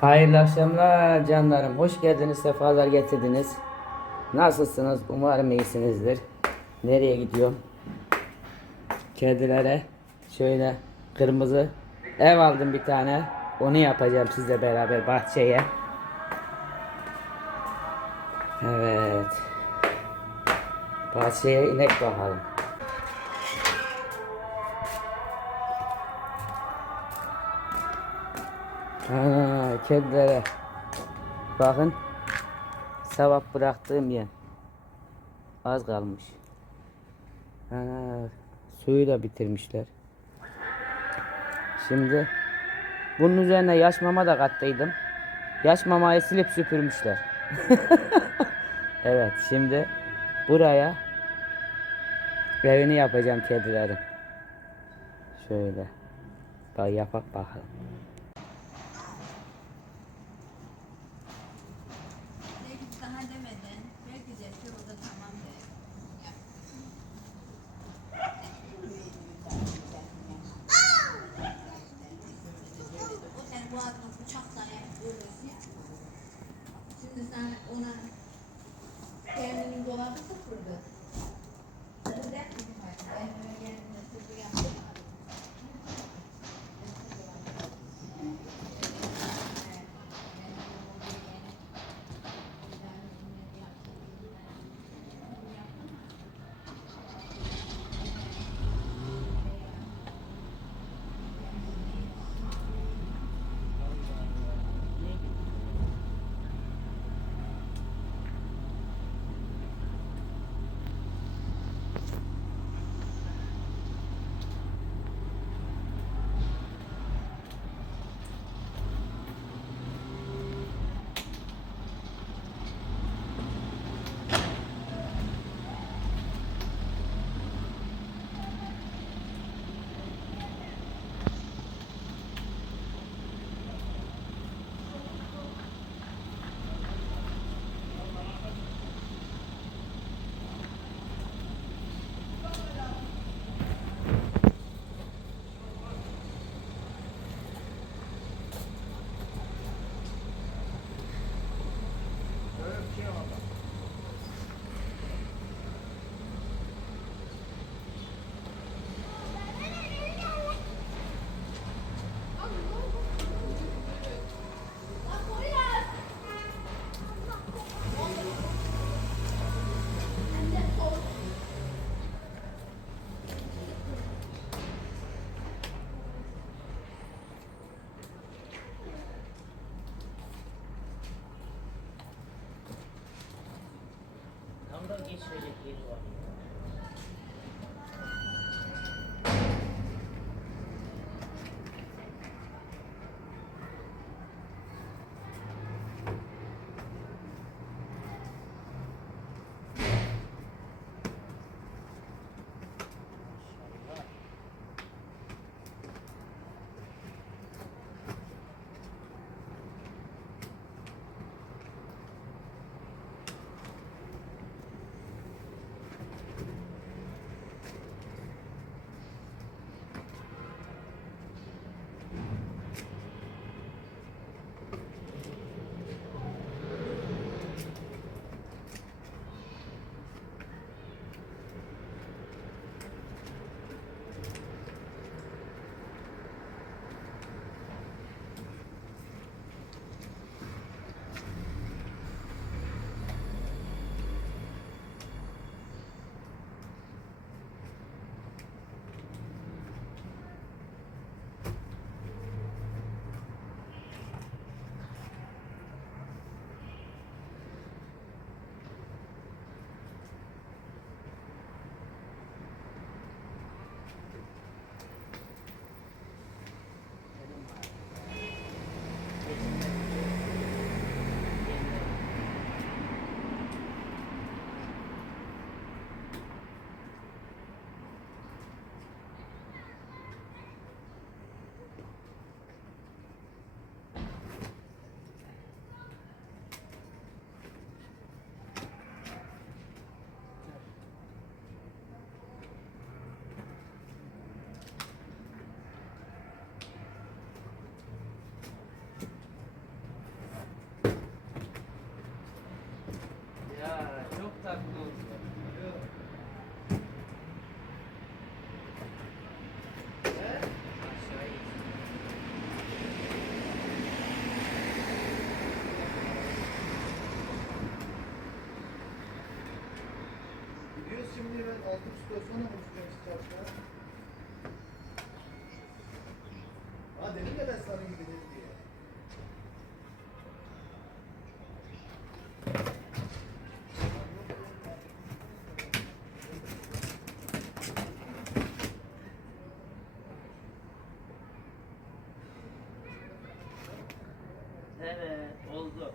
Hayırlı akşamlar canlarım. Hoş geldiniz, sefalar getirdiniz. Nasılsınız? Umarım iyisinizdir. Nereye gidiyorum? Kedilere şöyle kırmızı ev aldım bir tane. Onu yapacağım sizle beraber bahçeye. Evet. Bahçeye inek bakalım. Kedilere. Bakın. Sabah bıraktığım yem. Az kalmış. Ana, suyu da bitirmişler. Şimdi bunun üzerine yaş mama da kattıydım. Yaş mamayı silip süpürmüşler. Evet, şimdi buraya evini yapacağım kedilerin. Şöyle. Bak yapak bakalım. Belki daha demeden, belki de şurada tamam de. O sen bu adamı bıçakla yapıyorsun ya. Şimdi sen ona kendini dolabı sıfırdı. Hadi de ben öyle kendime sıfır yaptım. dedim ya ben sana gidelim diye. Evet, oldu.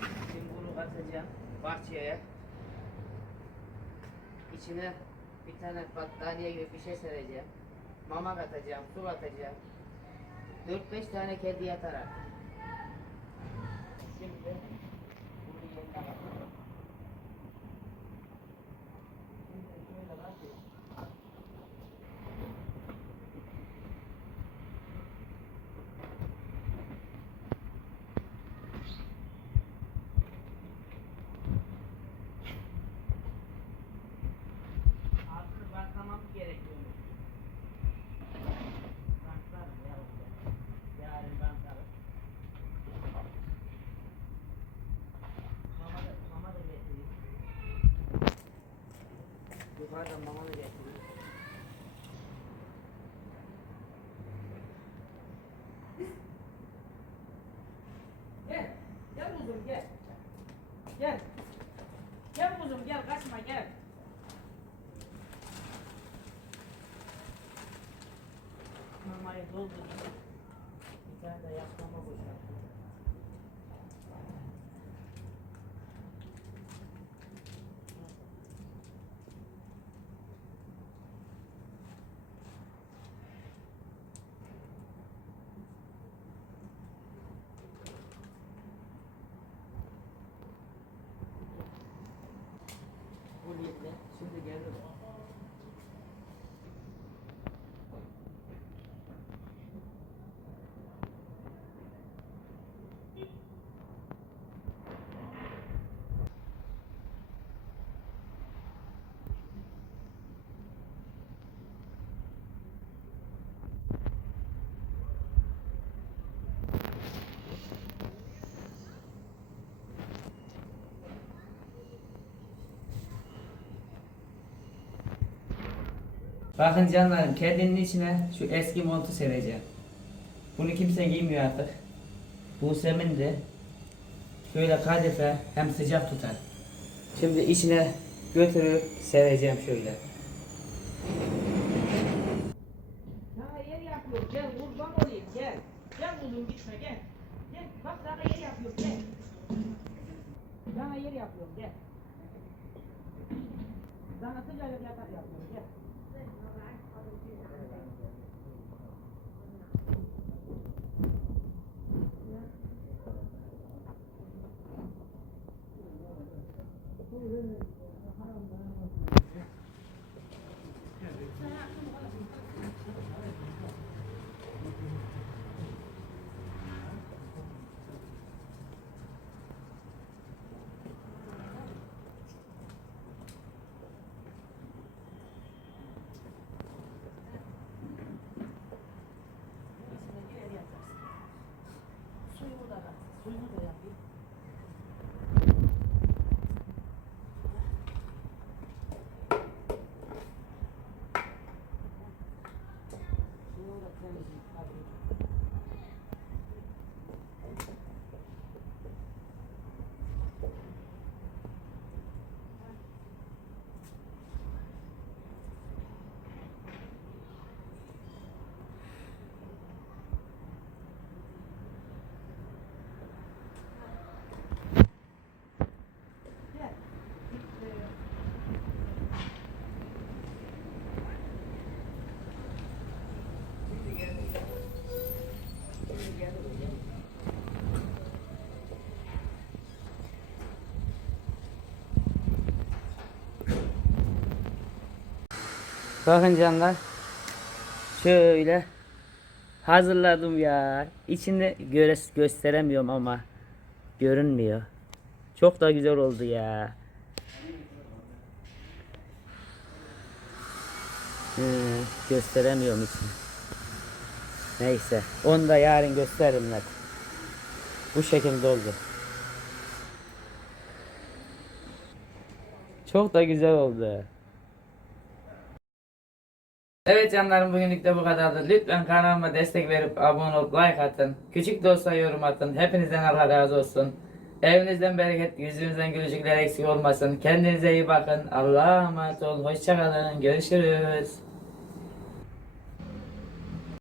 Şimdi bunu katacağım bahçeye. İçine bir tane battaniye gibi bir şey sereceğim. Mama katacağım, su katacağım. 4-5 tane kedi yatar artık. Şimdi bunu yerine kapatalım. Şimdi şöyle bakayım. Altını bantlamam gerekiyormuş. Bantlarım ya orada. Yarın bantlarım. Mama da getireyim. Yukarıdan mama da getireyim. Gel. Gel kuzum gel. Gel. Gel kuzum gel kaçma gel. Mamayı doldurdum. Bir tane de yaklama boşalttım. Bu niyetle şimdi geldim. Bakın canlarım, kedinin içine şu eski montu sereceğim. Bunu kimse giymiyor artık. Buse'min de şöyle kadife hem sıcak tutar. Şimdi içine götürüp sereceğim şöyle. Daha yer yapıyor. Gel kurban olayım gel. Gel kuzum gitme gel. Gel bak daha yer yapıyor gel. Daha yer yapıyor gel. Daha sıcacık yatak yapıyor gel. Suyumu da kat. Suyumu da yapayım. Suyumu da temizleyip katayım. Gel. Bakın canlar, şöyle hazırladım ya. İçinde gösteremiyorum ama görünmüyor. Çok da güzel oldu ya. Gösteremiyorum içini. Neyse, onu da yarın gösteririm net. Bu şekilde oldu. Çok da güzel oldu. Evet canlarım, bugünlük de bu kadardı. Lütfen kanalıma destek verip abone olup like atın. Küçük de olsa yorum atın. Hepinizden Allah razı olsun. Evinizden bereket, yüzünüzden gülücükler eksik olmasın. Kendinize iyi bakın. Allah'a emanet olun. Hoşçakalın. Görüşürüz.